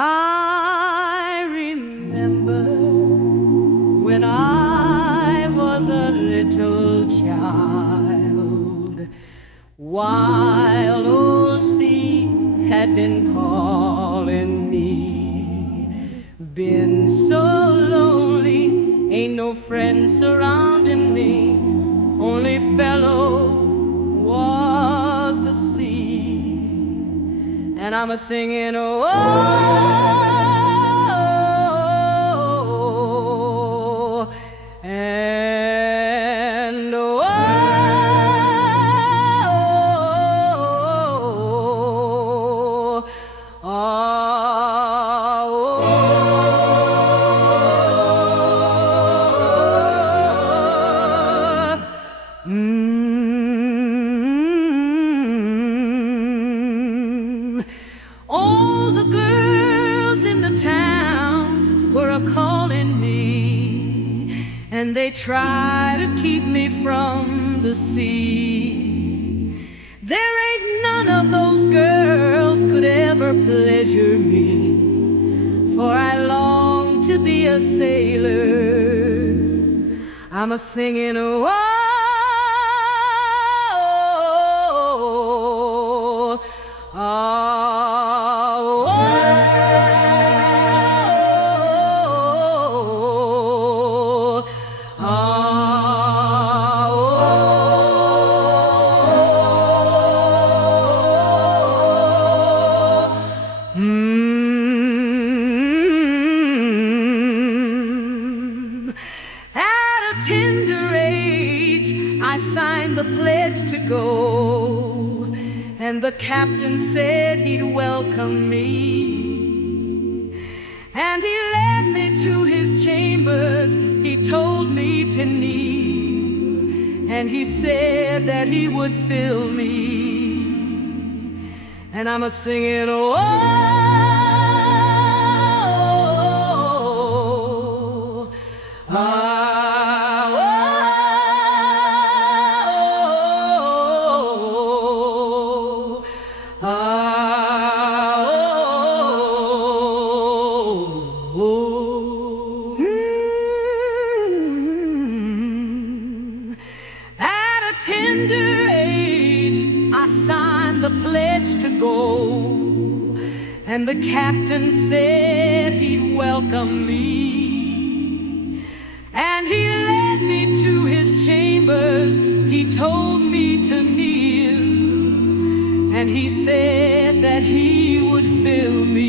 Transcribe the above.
I remember when I was a little child, wild old sea had been calling me. Been so lonely, ain't no friends surrounding me, only fellow was the sea. And I'm a singing, oh, and oh, all the girls in the town were a-calling me, and they try to keep me from the sea. There ain't none of those girls could ever pleasure me, for I long to be a sailor. I'm a singing, oh, At a tender age, I signed the pledge to go, and the captain said he'd welcome me. And he led me to his chambers, he told me to kneel, and he said that he would fill me. And I'm a singing, oh, At a tender age, I signed the pledge to go, and the captain said he'd welcome me. And he led me to his chambers, he told me to kneel, and he said that he would fill me.